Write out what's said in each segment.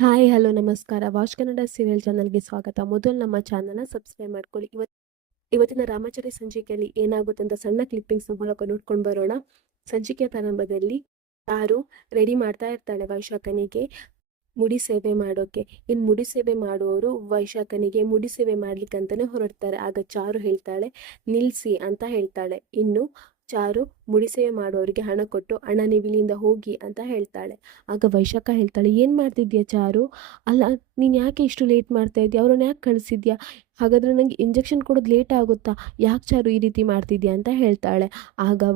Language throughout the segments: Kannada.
ಹಾಯ್ ಹಲೋ ನಮಸ್ಕಾರ. ವಾಚ್ ಕನ್ನಡ ಸೀರಿಯಲ್ ಚಾನಲ್ಗೆ ಸ್ವಾಗತ. ಮೊದಲು ನಮ್ಮ ಚಾನಲ್ನ ಸಬ್ಸ್ಕ್ರೈಬ್ ಮಾಡ್ಕೊಳ್ಳಿ. ಇವತ್ತಿನ ರಾಮಚರಿ ಸಂಚಿಕೆಯಲ್ಲಿ ಏನಾಗುತ್ತೆ ಅಂತ ಸಣ್ಣ ಕ್ಲಿಪ್ಪಿಂಗ್ಸ್ ಮೂಲಕ ನೋಡ್ಕೊಂಡು ಬರೋಣ. ಸಂಚಿಕೆಯ ಪ್ರಾರಂಭದಲ್ಲಿ ಯಾರು ರೆಡಿ ಮಾಡ್ತಾ ಇರ್ತಾಳೆ ವೈಶಾಖನಿಗೆ ಮುಡಿ ಸೇವೆ ಮಾಡೋಕೆ. ಇನ್ನು ಮುಡಿ ಸೇವೆ ಮಾಡುವವರು ವೈಶಾಖನಿಗೆ ಮುಡಿ ಸೇವೆ ಮಾಡ್ಲಿಕ್ಕಂತಾನೆ ಹೊರಡ್ತಾರೆ. ಆಗ ಚಾರು ಹೇಳ್ತಾಳೆ ನಿಲ್ಸಿ ಅಂತ ಹೇಳ್ತಾಳೆ. ಇನ್ನು ಚಾರು ಮುಡಿ ಸೇವೆ ಮಾಡೋರಿಗೆ ಹಣ ಕೊಟ್ಟು ಅಣ್ಣ ನೀವು ಇಲ್ಲಿಂದ ಹೋಗಿ ಅಂತ ಹೇಳ್ತಾಳೆ. ಆಗ ವೈಶಾಖ ಹೇಳ್ತಾಳೆ ಏನ್ ಮಾಡ್ತಿದ್ಯಾ ಚಾರು? ಅಲ್ಲ, ನೀನ್ ಯಾಕೆ ಇಷ್ಟು ಲೇಟ್ ಮಾಡ್ತಾ ಇದ್ಯಾ? ಅವ್ರನ್ನ ಯಾಕೆ ಕಳಿಸಿದ್ಯಾ? ಹಾಗಾದ್ರೆ ನಂಗೆ ಇಂಜೆಕ್ಷನ್ ಕೊಡೋದು ಲೇಟ್ ಆಗುತ್ತಾ? ಯಾಕೆ ಚಾರು ಈ ರೀತಿ ಮಾಡ್ತಿದ್ಯಾ ಅಂತ ಹೇಳ್ತಾಳೆ. ಆಗ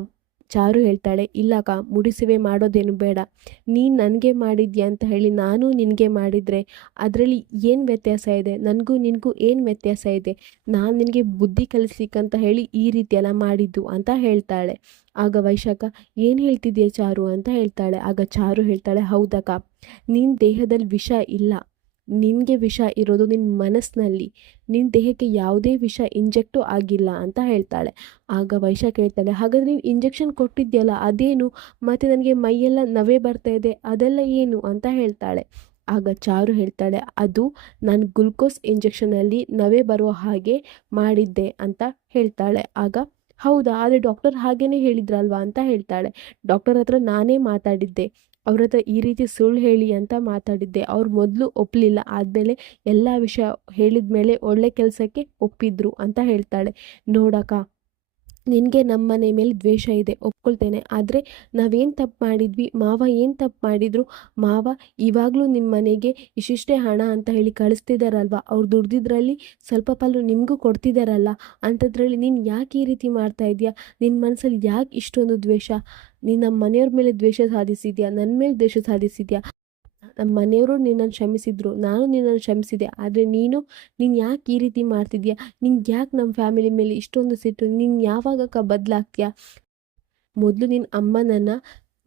ಚಾರು ಹೇಳ್ತಾಳೆ ಇಲ್ಲಕ್ಕ, ಮುಡಿಸುವೆ ಮಾಡೋದೇನು ಬೇಡ. ನೀನು ನನಗೆ ಮಾಡಿದ್ಯಾ ಅಂತ ಹೇಳಿ ನಾನು ನಿನಗೆ ಮಾಡಿದರೆ ಅದರಲ್ಲಿ ಏನು ವ್ಯತ್ಯಾಸ ಇದೆ? ನನಗೂ ನಿನಗೂ ಏನು ವ್ಯತ್ಯಾಸ ಇದೆ? ನಾನು ನಿನಗೆ ಬುದ್ಧಿ ಕಲಿಸ್ಲಿಕ್ಕಂತ ಹೇಳಿ ಈ ರೀತಿ ಎಲ್ಲ ಮಾಡಿದ್ದು ಅಂತ ಹೇಳ್ತಾಳೆ. ಆಗ ವೈಶಾಖ ಏನು ಹೇಳ್ತಿದ್ಯಾ ಚಾರು ಅಂತ ಹೇಳ್ತಾಳೆ. ಆಗ ಚಾರು ಹೇಳ್ತಾಳೆ ಹೌದಕ್ಕ, ನಿನ್ನ ದೇಹದಲ್ಲಿ ವಿಷ ಇಲ್ಲ, ನಿನಗೆ ವಿಷ ಇರೋದು ನಿನ್ನ ಮನಸ್ಸಿನಲ್ಲಿ. ನಿನ್ನ ದೇಹಕ್ಕೆ ಯಾವುದೇ ವಿಷ ಇಂಜೆಕ್ಟು ಆಗಿಲ್ಲ ಅಂತ ಹೇಳ್ತಾಳೆ. ಆಗ ವೈಶಾಖ ಹೇಳ್ತಾಳೆ ಹಾಗಾದ್ರೆ ನೀನು ಇಂಜೆಕ್ಷನ್ ಕೊಟ್ಟಿದ್ಯಲ್ಲ ಅದೇನು? ಮತ್ತು ನನಗೆ ಮೈಯೆಲ್ಲ ನವೆ ಬರ್ತಾ ಇದೆ ಅದೆಲ್ಲ ಏನು ಅಂತ ಹೇಳ್ತಾಳೆ. ಆಗ ಚಾರು ಹೇಳ್ತಾಳೆ ಅದು ನಾನು ಗ್ಲುಕೋಸ್ ಇಂಜೆಕ್ಷನಲ್ಲಿ ನವೆ ಬರುವ ಹಾಗೆ ಮಾಡಿದ್ದೆ ಅಂತ ಹೇಳ್ತಾಳೆ. ಆಗ ಹೌದಾ, ಆದರೆ ಡಾಕ್ಟರ್ ಹಾಗೇನೆ ಹೇಳಿದ್ರಲ್ವಾ ಅಂತ ಹೇಳ್ತಾಳೆ. ಡಾಕ್ಟರ್ ಹತ್ರ ನಾನೇ ಮಾತಾಡಿದ್ದೆ, ಅವ್ರ ಹತ್ರ ಈ ರೀತಿ ಸುಳ್ಳು ಹೇಳಿ ಅಂತ ಮಾತಾಡಿದ್ದೆ. ಅವ್ರು ಮೊದಲು ಒಪ್ಪಲಿಲ್ಲ, ಆದಮೇಲೆ ಎಲ್ಲ ವಿಷಯ ಹೇಳಿದ ಮೇಲೆ ಒಳ್ಳೆ ಕೆಲಸಕ್ಕೆ ಒಪ್ಪಿದ್ರು ಅಂತ ಹೇಳ್ತಾಳೆ. ನೋಡಕ್ಕ, ನಿನಗೆ ನಮ್ಮ ಮನೆ ಮೇಲೆ ದ್ವೇಷ ಇದೆ ಒಪ್ಕೊಳ್ತೇನೆ, ಆದರೆ ನಾವೇನು ತಪ್ಪು ಮಾಡಿದ್ವಿ, ಮಾವ ಏನು ತಪ್ಪು ಮಾಡಿದ್ರು? ಮಾವ ಇವಾಗಲೂ ನಿಮ್ಮ ಮನೆಗೆ ಇಷ್ಟಿಷ್ಟೇ ಹಣ ಅಂತ ಹೇಳಿ ಕಳಿಸ್ತಿದ್ದಾರಲ್ವ, ಅವ್ರು ದುಡ್ದಿದ್ರಲ್ಲಿ ಸ್ವಲ್ಪ ಪಾಲು ನಿಮಗೂ ಕೊಡ್ತಿದ್ದಾರಲ್ಲ, ಅಂಥದ್ರಲ್ಲಿ ನೀನು ಯಾಕೆ ಈ ರೀತಿ ಮಾಡ್ತಾ ಇದೆಯಾ? ನಿನ್ನ ಮನಸ್ಸಲ್ಲಿ ಯಾಕೆ ಇಷ್ಟೊಂದು ದ್ವೇಷ? ನೀನು ನಮ್ಮ ಮನೆಯವ್ರ ಮೇಲೆ ದ್ವೇಷ ಸಾಧಿಸಿದ್ಯಾ, ನನ್ನ ಮೇಲೆ ದ್ವೇಷ ಸಾಧಿಸಿದ್ಯಾ? ನಮ್ಮ ಮನೆಯವರು ನಿನ್ನನ್ನು ಕ್ಷಮಿಸಿದ್ರು, ನಾನು ನಿನ್ನನ್ನು ಕ್ಷಮಿಸಿದೆ, ಆದರೆ ನೀನು ಯಾಕೆ ಈ ರೀತಿ ಮಾಡ್ತಿದ್ಯಾ? ನಿಂಗೆ ಯಾಕೆ ನಮ್ಮ ಫ್ಯಾಮಿಲಿ ಮೇಲೆ ಇಷ್ಟೊಂದು ಸಿಟ್ಟು? ನೀನು ಯಾವಾಗಕ್ಕ ಬದಲಾಗ್ತೀಯಾ? ಮೊದಲು ನಿನ್ನ ಅಮ್ಮನನ್ನು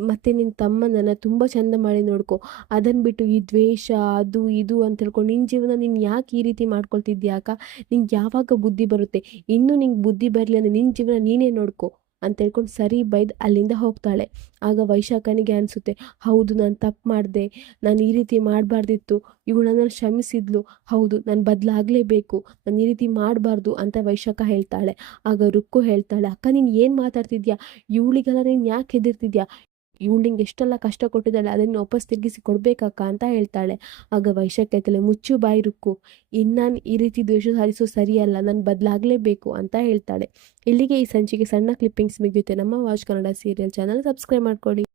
ಮತ್ತು ನಿನ್ನ ತಮ್ಮನನ್ನು ತುಂಬ ಚಂದ ಮಾಡಿ ನೋಡ್ಕೊ. ಅದನ್ನು ಬಿಟ್ಟು ಈ ದ್ವೇಷ ಅದು ಇದು ಅಂತ ಹೇಳ್ಕೊಂಡು ನಿನ್ನ ಜೀವನ ನೀನು ಯಾಕೆ ಈ ರೀತಿ ಮಾಡ್ಕೊಳ್ತಿದ್ಯಾ ಅಕ್ಕ? ನಿಂಗೆ ಯಾವಾಗ ಬುದ್ಧಿ ಬರುತ್ತೆ? ಇನ್ನೂ ನಿಂಗೆ ಬುದ್ಧಿ ಬರಲಿ ಅಂದರೆ ನಿನ್ನ ಜೀವನ ನೀನೇ ನೋಡ್ಕೊ ಅಂತ ಹೇಳ್ಕೊಂಡು ಸರಿ ಬೈದು ಅಲ್ಲಿಂದ ಹೋಗ್ತಾಳೆ. ಆಗ ವೈಶಾಖನಿಗೆ ಅನಿಸುತ್ತೆ ಹೌದು, ನಾನು ತಪ್ಪು ಮಾಡಿದೆ, ನಾನು ಈ ರೀತಿ ಮಾಡಬಾರ್ದಿತ್ತು, ಇವಳು ನನ್ನನ್ನು ಕ್ಷಮಿಸಿದ್ಲು, ಹೌದು ನಾನು ಬದಲಾಗಲೇಬೇಕು, ನಾನು ಈ ರೀತಿ ಮಾಡಬಾರ್ದು ಅಂತ ವೈಶಾಖ ಹೇಳ್ತಾಳೆ. ಆಗ ರುಕ್ಕು ಹೇಳ್ತಾಳೆ ಅಕ್ಕ ನೀನು ಏನು ಮಾತಾಡ್ತಿದ್ಯಾ? ಇವಳಿಗೆಲ್ಲ ನೀನು ಯಾಕೆ ಹೆದರ್ತಿದ್ಯಾ? ಇವಳು ನಿಂಗೆ ಎಷ್ಟೆಲ್ಲ ಕಷ್ಟ ಕೊಟ್ಟಿದ್ದಾಳೆ, ಅದನ್ನು ವಾಪಸ್ ತಿರುಗಿಸಿ ಕೊಡಬೇಕಕ್ಕ ಅಂತ ಹೇಳ್ತಾಳೆ. ಆಗ ವೈಶಾಖ ಹೇಳ್ತಾಳೆ ಮುಚ್ಚು ಬಾಯಿ ರುಕ್ಕು, ಇನ್ನು ಈ ರೀತಿ ದ್ವೇಷ ಸಾಧಿಸೋ ಸರಿಯಲ್ಲ, ನಾನು ಬದಲಾಗಲೇಬೇಕು ಅಂತ ಹೇಳ್ತಾಳೆ. ಇಲ್ಲಿಗೆ ಈ ಸಂಚಿಕೆ ಸಣ್ಣ ಕ್ಲಿಪ್ಪಿಂಗ್ಸ್ ಮುಗಿಯುತ್ತೆ. ನಮ್ಮ watch Kannada serial channel subscribe ಮಾಡ್ಕೊಳ್ಳಿ.